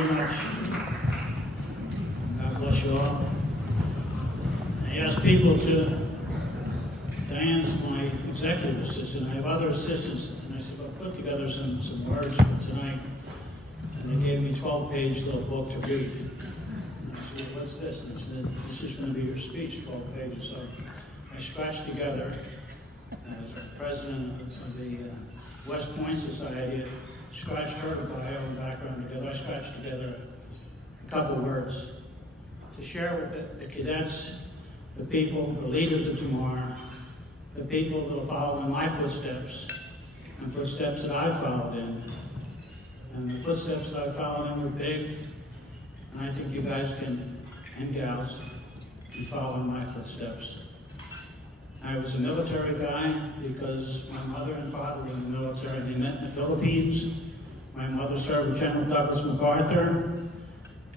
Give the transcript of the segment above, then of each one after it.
very much. God bless you all. I asked people to, Diane's my executive assistant. I have other assistants, and I said, well, put together some words for tonight. And they gave me a 12-page little book to read. And I said, well, what's this? And they said, this is going to be your speech, 12 pages. So I scratched together, as president of the West Point Society, scratched her bio and background together. I scratched together a couple words to share with the cadets, the people, the leaders of tomorrow, the people that will follow in my footsteps, and footsteps that I've followed in. And the footsteps that I've followed in were big, and I think you guys can, and gals, can follow in my footsteps. I was a military guy because my mother and father were in the military. They met in the Philippines. My mother served with General Douglas MacArthur,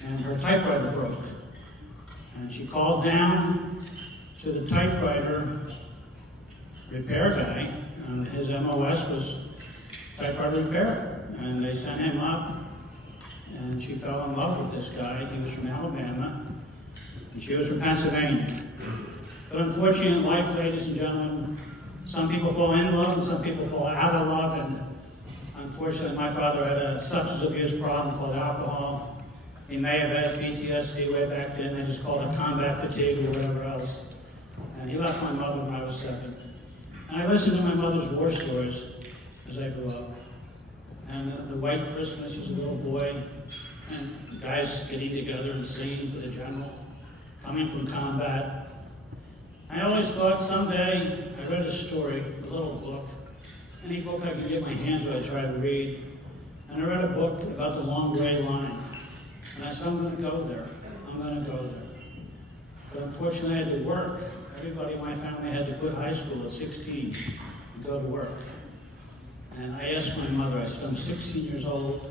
and her typewriter broke. And she called down to the typewriter repair guy. His MOS was typewriter repair. And they sent him up, and she fell in love with this guy. He was from Alabama, and she was from Pennsylvania. But unfortunately in life, ladies and gentlemen, some people fall in love and some people fall out of love. And unfortunately, my father had a substance abuse problem called alcohol. He may have had PTSD way back then. They just called it combat fatigue or whatever else. And he left my mother when I was 7. And I listened to my mother's war stories as I grew up. And the White Christmas as a little boy, and guys getting together and singing for the general, coming from combat. I always thought someday, I read a story, a little book, any book I could get my hands on I tried to read, and I read a book about the long gray line. And I said, I'm going to go there. I'm going to go there. But unfortunately, I had to work. Everybody in my family had to quit high school at 16 and go to work. And I asked my mother, I said, I'm 16 years old,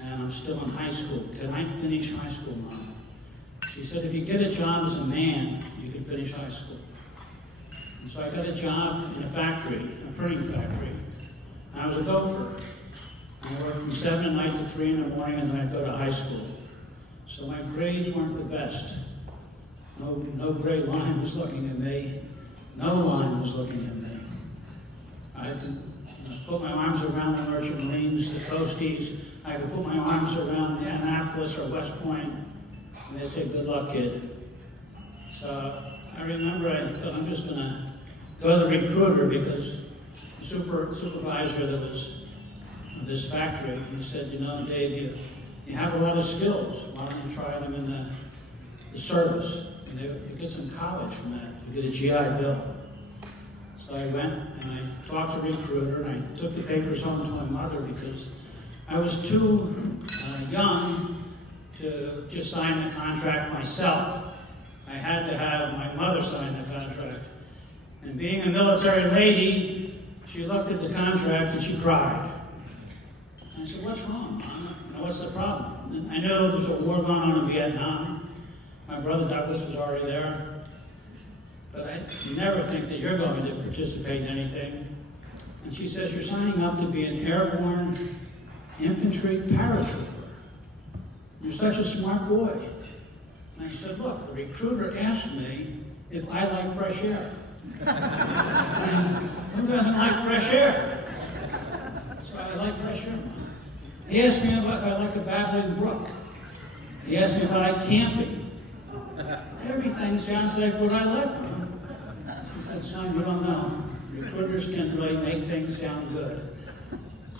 and I'm still in high school. Can I finish high school, Mom? She said, if you get a job as a man, you can finish high school. And so I got a job in a factory, a printing factory. And I was a gopher. I worked from 7 at night to 3 in the morning, and then I'd go to high school. So my grades weren't the best. No grade line was looking at me. No line was looking at me. I had to put my arms around the Merchant Marines, the Coasties. I could put my arms around the Annapolis or West Point, and they'd say, good luck, kid. So I remember I thought, I'm just going to go to the recruiter because the supervisor that was of this factory, he said, you know, Dave, you have a lot of skills. Why don't you try them in the service? And you get some college from that. You get a GI Bill. So I went and I talked to the recruiter, and I took the papers home to my mother because I was too young to just sign the contract myself. I had to have my mother sign the contract. And being a military lady, she looked at the contract and she cried. And I said, what's wrong, Mom? You know, what's the problem? And I know there's a war going on in Vietnam. My brother Douglas was already there. But I never think that you're going to participate in anything. And she says, you're signing up to be an airborne infantry paratrooper. You're such a smart boy. And I said, look, the recruiter asked me if I like fresh air. And who doesn't like fresh air? So I like fresh air. He asked me if I like a babbling brook. He asked me if I like camping. Everything sounds like what I like. He said, son, you don't know. Recruiters can really make things sound good.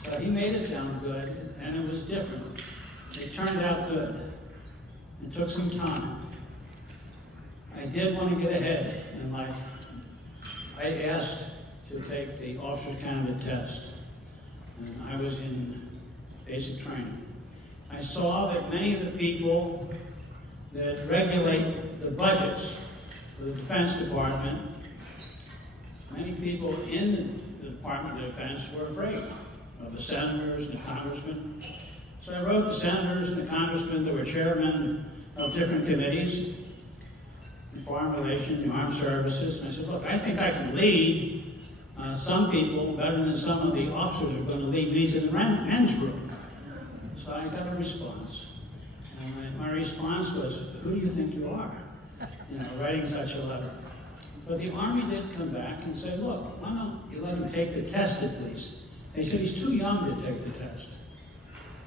So he made it sound good, and it was different. It turned out good. It took some time. I did want to get ahead in life. I asked to take the officer's candidate test, and I was in basic training. I saw that many of the people that regulate the budgets for the Defense Department, many people in the Department of Defense were afraid of the senators and the congressmen. So I wrote the senators and the congressmen that were chairmen of different committees, in foreign relations, the armed services, and I said, look, I think I can lead some people better than some of the officers are going to lead me to the men's room. So I got a response. And my response was, who do you think you are? Writing such a letter. But the Army did come back and say, look, why don't you let him take the test at least? They said, he's too young to take the test.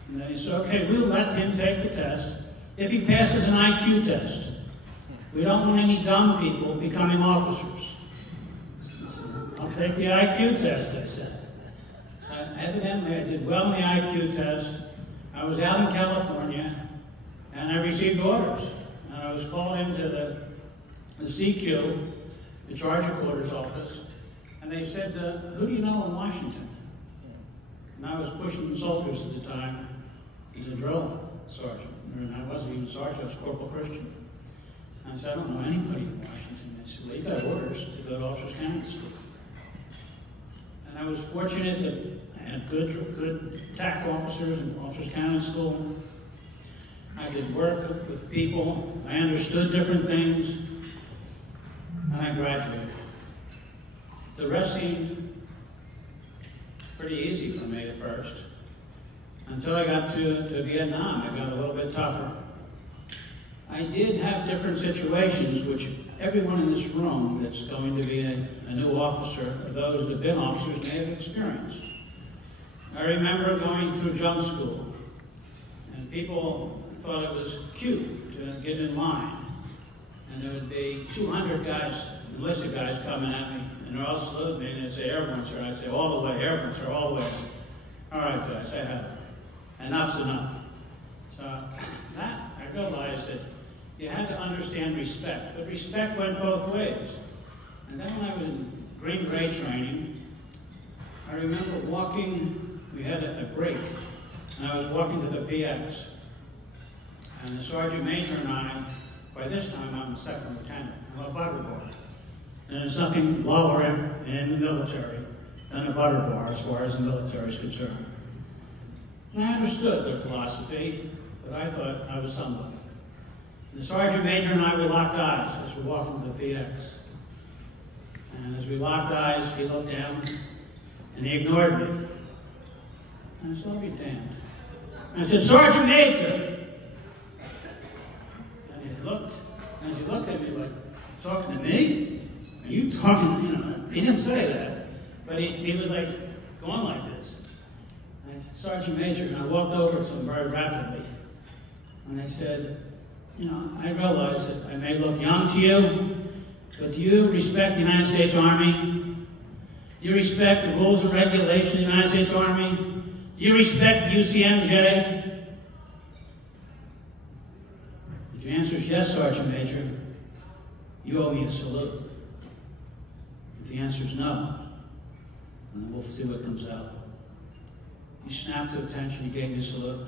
And then he said, okay, we'll let him take the test if he passes an IQ test. We don't want any dumb people becoming officers. I'll take the IQ test, I said. So evidently I did well in the IQ test. I was out in California, and I received orders. And I was called into the CQ, the charge of quarters office, and they said, who do you know in Washington? And I was pushing soldiers at the time. He's a drill sergeant. And I wasn't even sergeant, I was Corporal Christian. And I said, I don't know anybody in Washington. They said, well, you got orders to go to Officers Command School. And I was fortunate that I had good TAC officers in Officers Command School. I could work with people. I understood different things. And I graduated. The rest seemed pretty easy for me at first. Until I got to Vietnam, it got a little bit tougher. I did have different situations, which everyone in this room that's going to be a new officer, or those that have been officers, may have experienced. I remember going through jump school, and people thought it was cute to get in line. And there would be 200 guys, enlisted guys coming at me, and they'll all salute me, and they'd say, airborne, sir. I'd say, all the way, airborne, sir, all the way. All right, guys, I have it. Enough's enough. So that, I realized that you had to understand respect, but respect went both ways. And then when I was in Green Beret training, I remember walking, we had a break, and I was walking to the PX. And the Sergeant Major and I, by this time I'm a second lieutenant, I'm a butter bar. And there's nothing lower in the military than a butter bar as far as the military is concerned. And I understood their philosophy, but I thought I was somebody. The Sergeant Major and I, we locked eyes as we walked into the PX. And as we locked eyes, he looked down, and he ignored me. And I said, I'll be damned. And I said, Sergeant Major! And he looked, and as he looked at me like, talking to me? Are you talking, he didn't say that, but he was like, going like this. And I said, Sergeant Major, and I walked over to him very rapidly. And I said, I realize that I may look young to you, but do you respect the United States Army? Do you respect the rules and regulations of the United States Army? Do you respect the UCMJ? If your answer is yes, Sergeant Major, you owe me a salute. If the answer is no, then we'll see what comes out. He snapped to attention, he gave me a salute.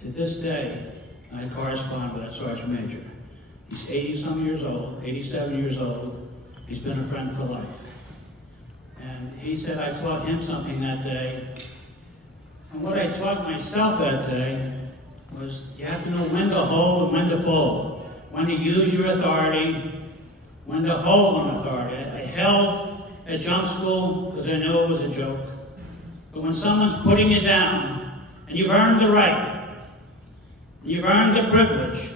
To this day, I correspond with that Sergeant Major. He's 80-some years old, 87 years old. He's been a friend for life. And he said I taught him something that day. And what I taught myself that day was you have to know when to hold and when to fold. When to use your authority, when to hold an authority. I held at jump school because I knew it was a joke. But when someone's putting you down, and you've earned the right, you've earned the privilege,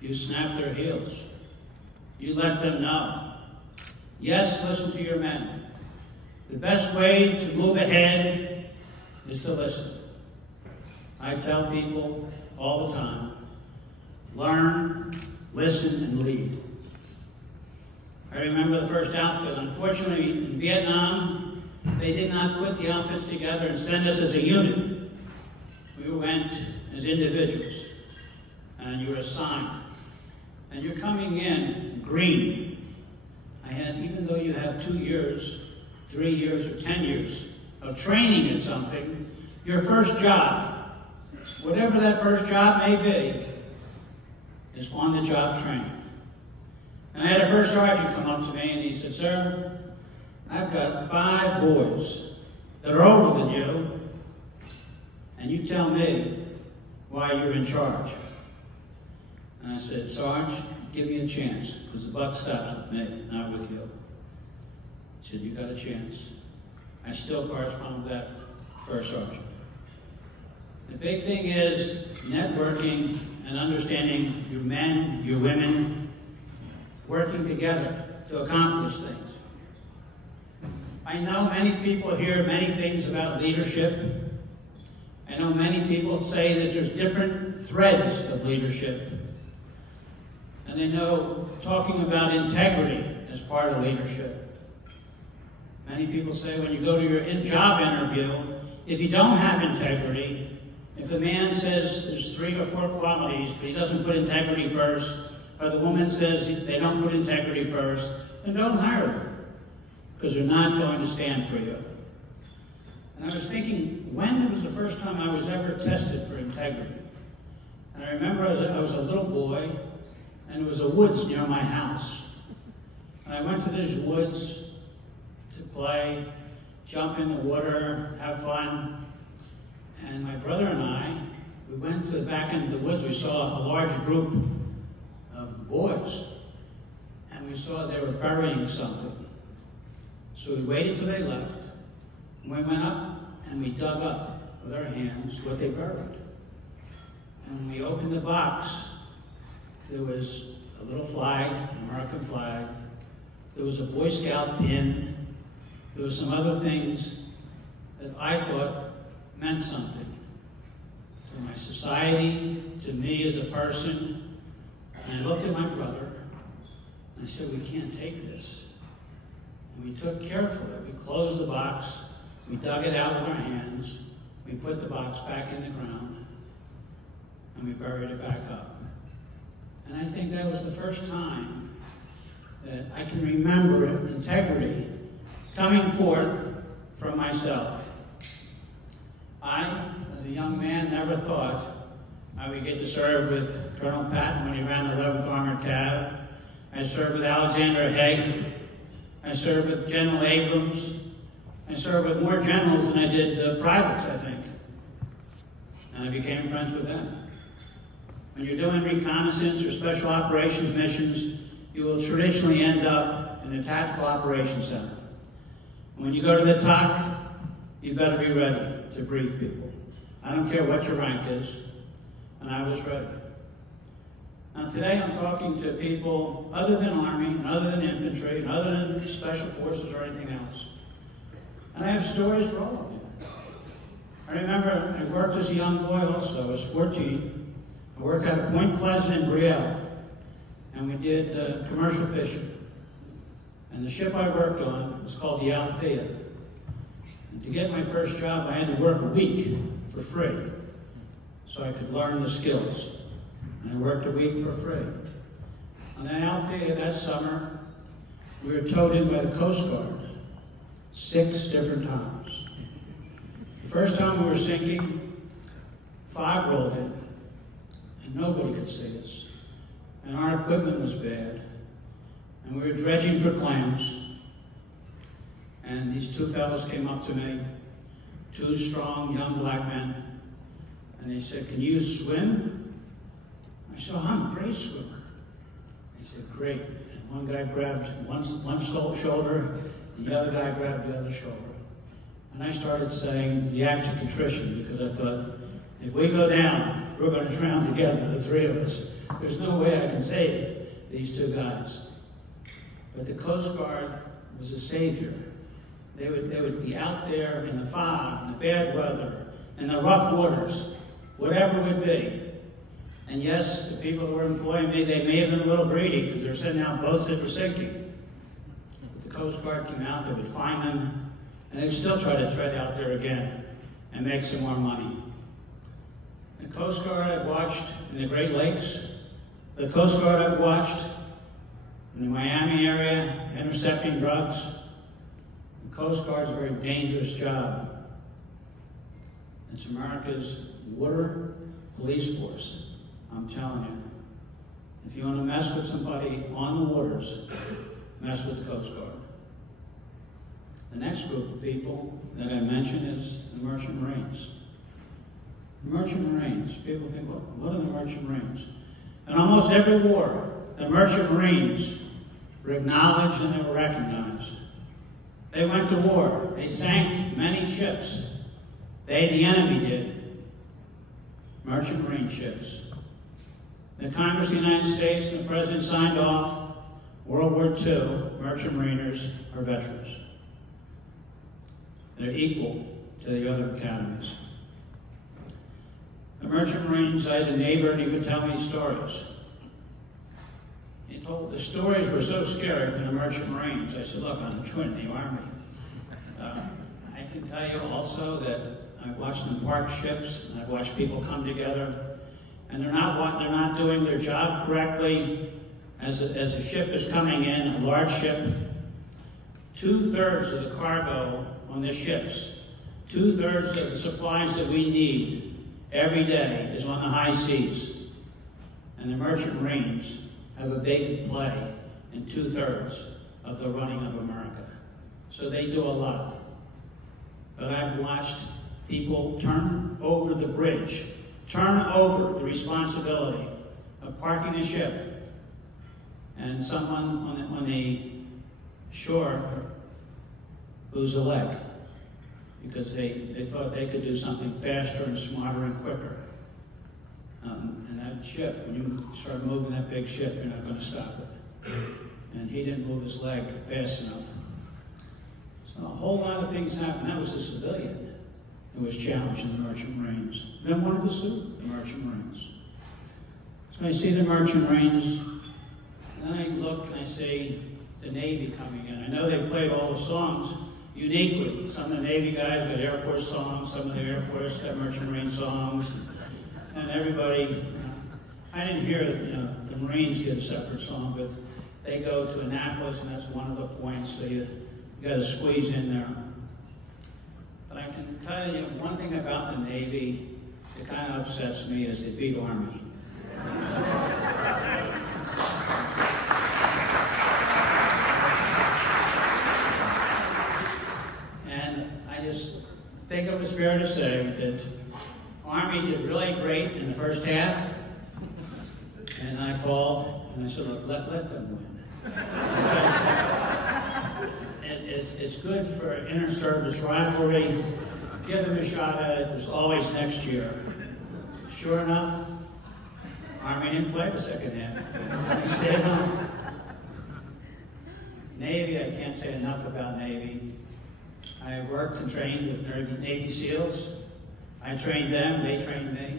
you snap their heels. You let them know. Yes, listen to your men. The best way to move ahead is to listen. I tell people all the time, learn, listen, and lead. I remember the first outfit. Unfortunately, in Vietnam, they did not put the outfits together and send us as a unit. We went as individuals, and you were assigned. And you're coming in green. I had, even though you have 2 years, 3 years, or 10 years of training in something, your first job, whatever that first job may be, is on-the-job training. And I had a first sergeant come up to me and he said, sir, I've got 5 boys that are older than you, and you tell me why you're in charge. And I said, Sarge, give me a chance, because the buck stops with me, not with you. He said, you got a chance. I still correspond with that first sergeant. The big thing is networking and understanding your men, your women, working together to accomplish things. I know many people hear many things about leadership. I know many people say that there's different threads of leadership. And they know talking about integrity as part of leadership. Many people say when you go to your job interview, if you don't have integrity, if a man says there's 3 or 4 qualities, but he doesn't put integrity first, or the woman says they don't put integrity first, then don't hire them, because they're not going to stand for you. And I was thinking, when was the first time I was ever tested for integrity? And I remember I was a little boy, and there was a woods near my house. And I went to these woods to play, jump in the water, have fun. And my brother and I, we went to the back end of the woods. We saw a large group of boys, and we saw they were burying something. So we waited till they left, and we went up and we dug up with our hands what they buried. And when we opened the box, there was a little flag, an American flag. There was a Boy Scout pin. There was some other things that I thought meant something to my society, to me as a person. And I looked at my brother, and I said, we can't take this. And we took care of it. We closed the box. We dug it out with our hands. We put the box back in the ground, and we buried it back up. And I think that was the first time that I can remember integrity coming forth from myself. I, as a young man, never thought I would get to serve with Colonel Patton when he ran the 11th Armored Cav. I served with Alexander Haig. I served with General Abrams. I served with more generals than I did privates, I think. And I became friends with them. When you're doing reconnaissance or special operations missions, you will traditionally end up in a tactical operations center. When you go to the TOC, you better be ready to brief people. I don't care what your rank is, and I was ready. Now today I'm talking to people other than Army, and other than infantry, and other than special forces or anything else. And I have stories for all of you. I remember I worked as a young boy also. I was 14. I worked out of Point Pleasant in Brielle, and we did commercial fishing. And the ship I worked on was called the Althea. And to get my first job, I had to work a week for free so I could learn the skills. And I worked a week for free. On that Althea that summer, we were towed in by the Coast Guard 6 different times. The first time we were sinking, fog rolled in, and nobody could see us. And our equipment was bad. And we were dredging for clams. And these 2 fellows came up to me, 2 strong young black men, and they said, "Can you swim?" I said, "Oh, I'm a great swimmer." They said, "Great." And one guy grabbed one shoulder, and the other guy grabbed the other shoulder. And I started saying the act of contrition, because I thought, if we go down, we're going to drown together, the 3 of us. There's no way I can save these 2 guys. But the Coast Guard was a savior. They would be out there in the fog, in the bad weather, in the rough waters, whatever it would be. And yes, the people that were employing me, they may have been a little greedy because they were sending out boats that were sinking. But the Coast Guard came out, they would find them, and they would still try to thread out there again and make some more money. The Coast Guard I've watched in the Great Lakes, the Coast Guard I've watched in the Miami area, intercepting drugs. The Coast Guard's a very dangerous job. It's America's water police force. I'm telling you. If you want to mess with somebody on the waters, mess with the Coast Guard. The next group of people that I mentioned is the Merchant Marines. The Merchant Marines, people think, well, what are the Merchant Marines? In almost every war, the Merchant Marines were acknowledged and they were recognized. They went to war. They sank many ships. They, the enemy, did. merchant marine ships. The Congress of the United States and the President signed off World War II merchant mariners are veterans. They're equal to the other academies. The merchant marines, I had a neighbor and he would tell me stories. He told the stories were so scary from the merchant marines. I said, look, I'm joining the Army. I can tell you also that I've watched them park ships, and I've watched people come together, and they're not doing their job correctly. As a ship is coming in, a large ship, 2/3 of the cargo on the ships, 2/3 of the supplies that we need every day is on the high seas. And the merchant marines have a big play in 2/3 of the running of America. So they do a lot. But I've watched people turn over the bridge, turn over the responsibility of parking a ship, and someone on the shore lose a leg because they thought they could do something faster and smarter and quicker. And that ship, when you start moving that big ship, you're not going to stop it. And he didn't move his leg fast enough. So a whole lot of things happened. That was a civilian who was challenging the merchant marines. Then wanted to sue the merchant marines. So I see the merchant marines, and then I look and I see the Navy coming in. I know they played all the songs uniquely. Some of the Navy guys got Air Force songs, some of the Air Force got merchant marine songs, and everybody, I didn't hear the Marines get a separate song, but they go to Annapolis, and that's one of the points, so you got to squeeze in there. But I can tell you one thing about the Navy that kind of upsets me is they beat Army. And I just think it was fair to say that Army did really great in the first half, and I called and I said, look, let them win. It's good for inter-service rivalry. Give them a shot at it. There's always next year. Sure enough, Army didn't play the second half. He stayed home. Navy, I can't say enough about Navy. I worked and trained with Navy SEALs. I trained them, they trained me.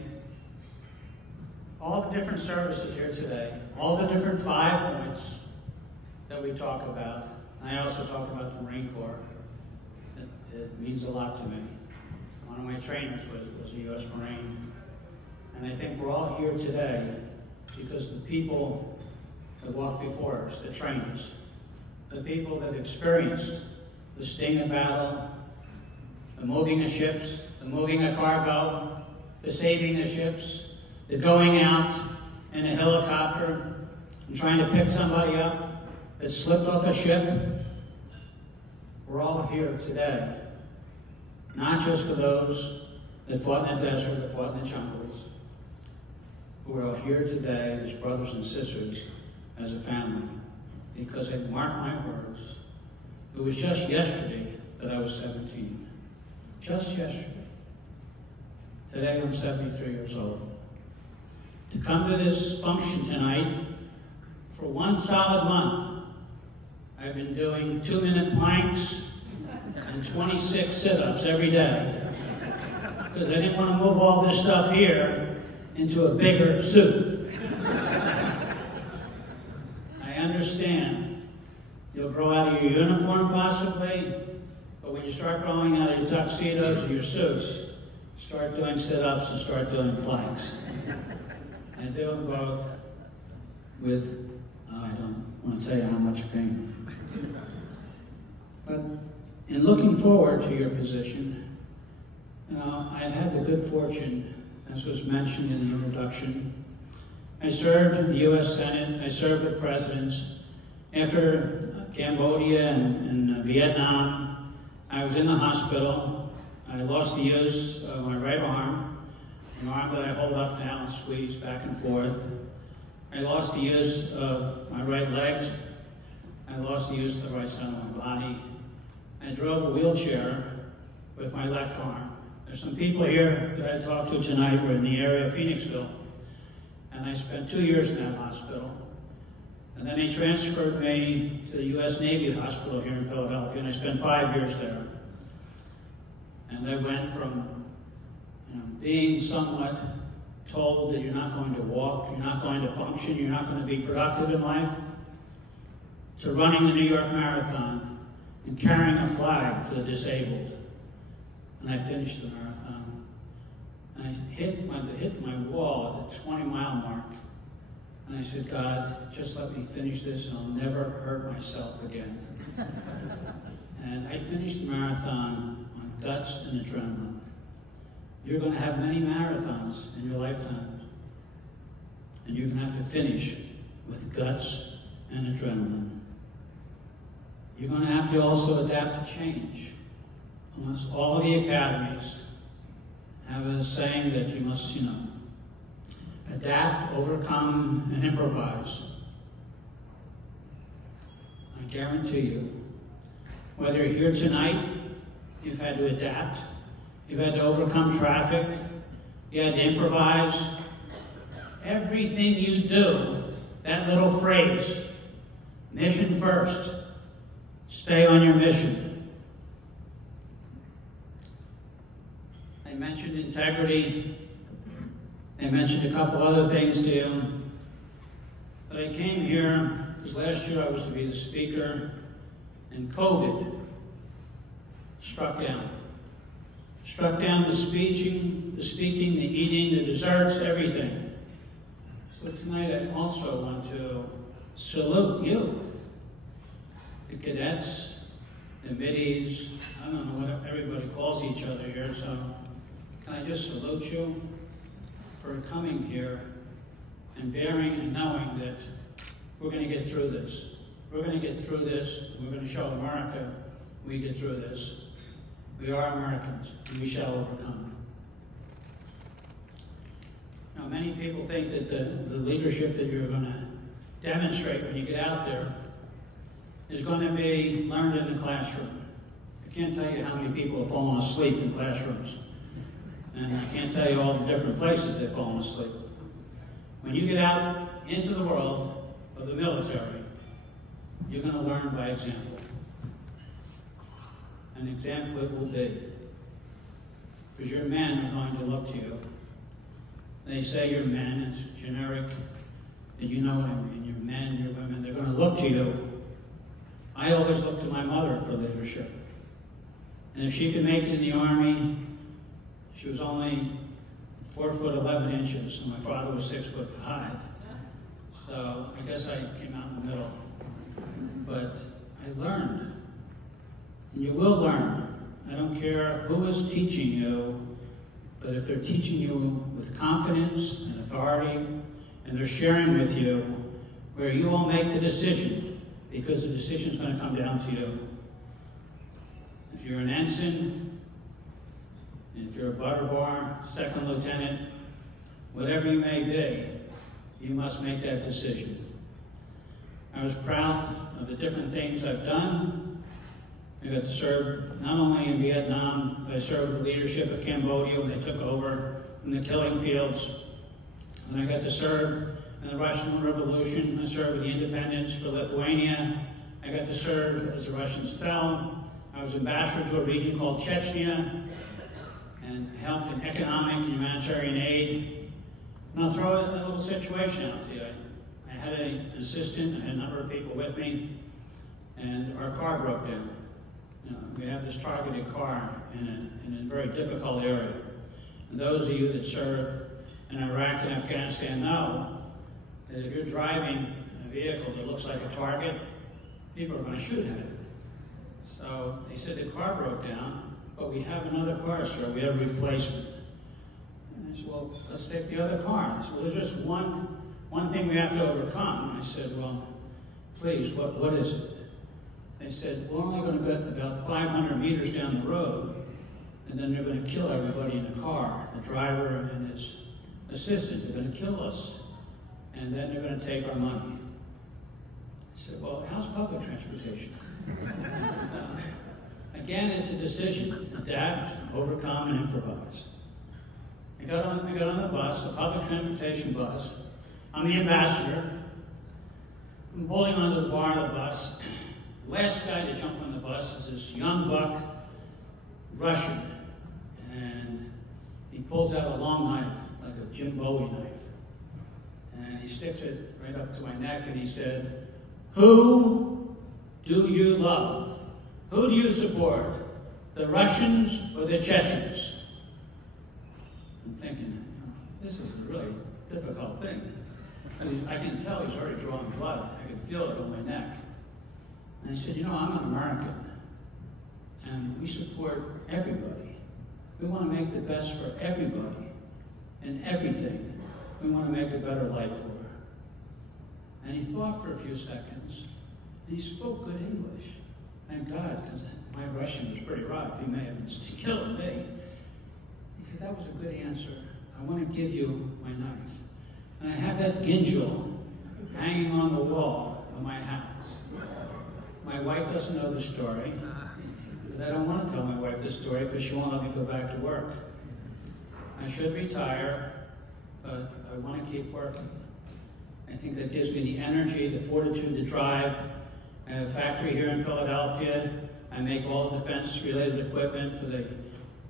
All the different services here today, all the different 5 points that we talk about. I also talk about the Marine Corps. It means a lot to me. One of my trainers was a U.S. Marine. And I think we're all here today because the people that walked before us, the trainers, the people that experienced the sting of battle, the moving of ships, the moving of cargo, the saving of ships, the going out in a helicopter and trying to pick somebody up that slipped off a ship. We're all here today, not just for those that fought in the desert, that fought in the jungles, but we're all here today as brothers and sisters, as a family, because I mark my words. It was just yesterday that I was 17. Just yesterday. Today I'm 73 years old. To come to this function tonight, for one solid month, I've been doing 2-minute planks and 26 sit-ups every day. Because I didn't want to move all this stuff here into a bigger suit. I understand. You'll grow out of your uniform possibly, but when you start growing out of your tuxedos or your suits, start doing sit-ups and start doing planks. And do them both with, I don't want to tell you how much pain. But in looking forward to your position, I've had the good fortune, as was mentioned in the introduction. I served in the U.S. Senate, I served with presidents. After Cambodia and Vietnam, I was in the hospital. I lost the use of my right arm, an arm that I hold up now and squeeze back and forth. I lost the use of my right leg. I lost the use of the right side of my body. I drove a wheelchair with my left arm. There's some people here that I talked to tonight were in the area of Phoenixville, and I spent 2 years in that hospital. And then they transferred me to the U.S. Navy Hospital here in Philadelphia, and I spent 5 years there. And I went from being somewhat told that you're not going to walk, you're not going to function, you're not going to be productive in life, to running the New York Marathon and carrying a flag for the disabled. And I finished the marathon. And I hit my wall at the 20-mile mark. And I said, God, just let me finish this and I'll never hurt myself again. And I finished the marathon on guts and adrenaline. You're going to have many marathons in your lifetime. And you're going to have to finish with guts and adrenaline. You're going to have to also adapt to change. Almost all of the academies have a saying that you must, adapt, overcome, and improvise. I guarantee you, whether you're here tonight, you've had to adapt, you've had to overcome traffic, you had to improvise. Everything you do, that little phrase, mission first, stay on your mission. I mentioned integrity. I mentioned a couple other things to you. But I came here because last year I was to be the speaker, and COVID struck down. Struck down the speaking, the eating, the desserts, everything. So tonight I also want to salute you, the cadets, the middies. I don't know what everybody calls each other here, so can I just salute you for coming here and bearing and knowing that we're going to get through this. We're going to get through this. We're going to show America we get through this. We are Americans, and we shall overcome. Now, many people think that the leadership that you're going to demonstrate when you get out there is going to be learned in the classroom. I can't tell you how many people have fallen asleep in classrooms. And I can't tell you all the different places they've fallen asleep. When you get out into the world of the military, you're going to learn by example. An example it will be. Because your men are going to look to you. They say you're men, it's generic, and you know what I mean. You're men, you're women, they're going to look to you. I always look to my mother for leadership. And if she could make it in the Army, she was only 4'11" and my father was 6'5". So I guess I came out in the middle. But I learned. And you will learn. I don't care who is teaching you, but if they're teaching you with confidence and authority, and they're sharing with you, where you will make the decision, because the decision is going to come down to you. If you're an ensign, if you're a butter bar, second lieutenant, whatever you may be, you must make that decision. I was proud of the different things I've done. I got to serve not only in Vietnam, but I served with the leadership of Cambodia when they took over from the killing fields. And I got to serve in the Russian Revolution. I served with the independence for Lithuania. I got to serve as the Russians fell. I was ambassador to a region called Chechnya, and helped in economic and humanitarian aid. And I'll throw a little situation out to you. I had an assistant, I had a number of people with me, and our car broke down. We have this targeted car in a very difficult area. And those of you that serve in Iraq and Afghanistan know that if you're driving a vehicle that looks like a target, people are going to shoot at it. So they said the car broke down, but we have another car, sir. We have a replacement. And I said, well, let's take the other car. I said, well, there's just one thing we have to overcome. And I said, well, please, what is it? They said, we're only going to get about 500 meters down the road, and then they're going to kill everybody in the car, the driver and his assistant. They're going to kill us, and then they're going to take our money. I said, well, how's public transportation? So Again, it's a decision. Adapt, overcome, and improvise. I got on the bus, a public transportation bus. I'm the ambassador. I'm holding onto the bar of the bus. The last guy to jump on the bus is this young buck, Russian. And he pulls out a long knife, like a Jim Bowie knife. And he sticks it right up to my neck and he said, "Who do you love? Who do you support? The Russians or the Chechens?" I'm thinking, this is a really difficult thing. I can tell he's already drawing blood. I can feel it on my neck. And he said, I'm an American, and we support everybody. We want to make the best for everybody and everything. We want to make a better life for her. And he thought for a few seconds, and he spoke good English. Thank God, because my Russian was pretty rough. He may have been killing me. He said, "That was a good answer. I want to give you my knife." And I have that Gingell hanging on the wall of my house. My wife doesn't know the story, because I don't want to tell my wife this story because she won't let me go back to work. I should retire, but I want to keep working. I think that gives me the energy, the fortitude to drive. I have a factory here in Philadelphia. I make all defense-related equipment for the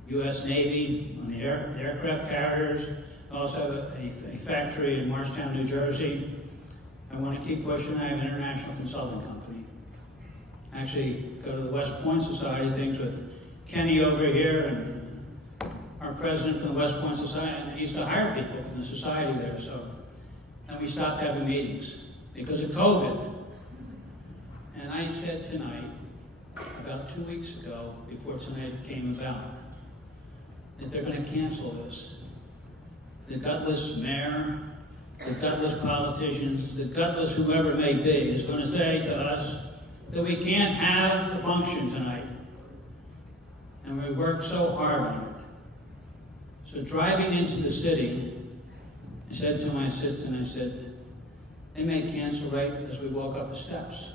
U.S. Navy on the aircraft carriers. I also have a factory in Morristown, New Jersey. I want to keep pushing. I have an international consulting company. I actually go to the West Point Society things with Kenny over here and our president from the West Point Society. And I used to hire people from the society there. And we stopped having meetings because of COVID. And I said tonight, about 2 weeks ago, before tonight came about, that they're going to cancel this. The gutless mayor, the gutless politicians, the gutless whoever it may be is going to say to us that we can't have a function tonight. And we worked so hard on it. So driving into the city, I said to my assistant, I said, they may cancel right as we walk up the steps.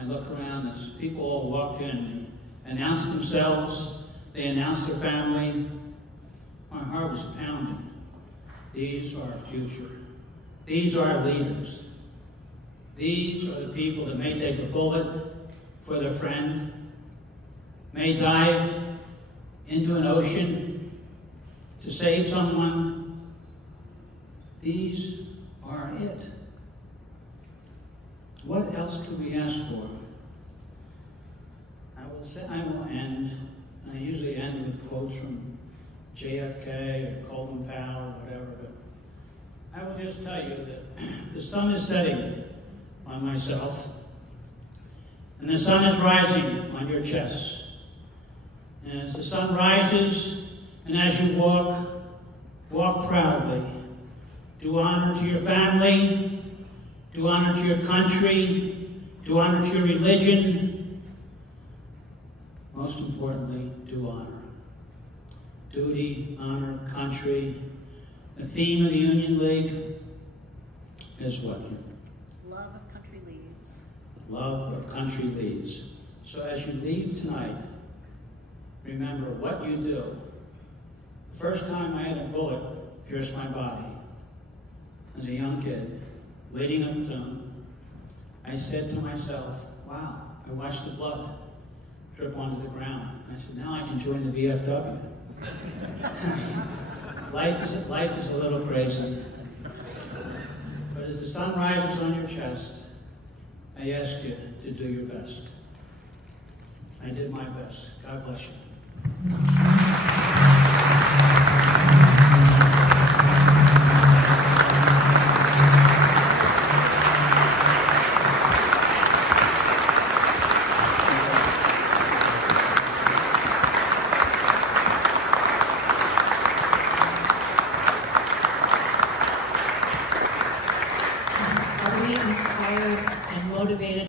I look around as people all walked in, they announced themselves, they announced their family. My heart was pounding. These are our future. These are our leaders. These are the people that may take a bullet for their friend, may dive into an ocean to save someone. These are it. What else could we ask for? I will end, and I usually end with quotes from JFK or Colin Powell or whatever, but I will just tell you that the sun is setting on myself, and the sun is rising on your chest. And as the sun rises, and as you walk, walk proudly. Do honor to your family, do honor to your country, do honor to your religion. Most importantly, do honor. Duty, honor, country. The theme of the Union League is what? Love of country leads. Love of country leads. So as you leave tonight, remember what you do. The first time I had a bullet pierce my body, as a young kid, leading a platoon, I said to myself, wow, I watched the blood drip onto the ground. And I said, now I can join the VFW. Life is a little crazy. But as the sun rises on your chest, I ask you to do your best. I did my best. God bless you.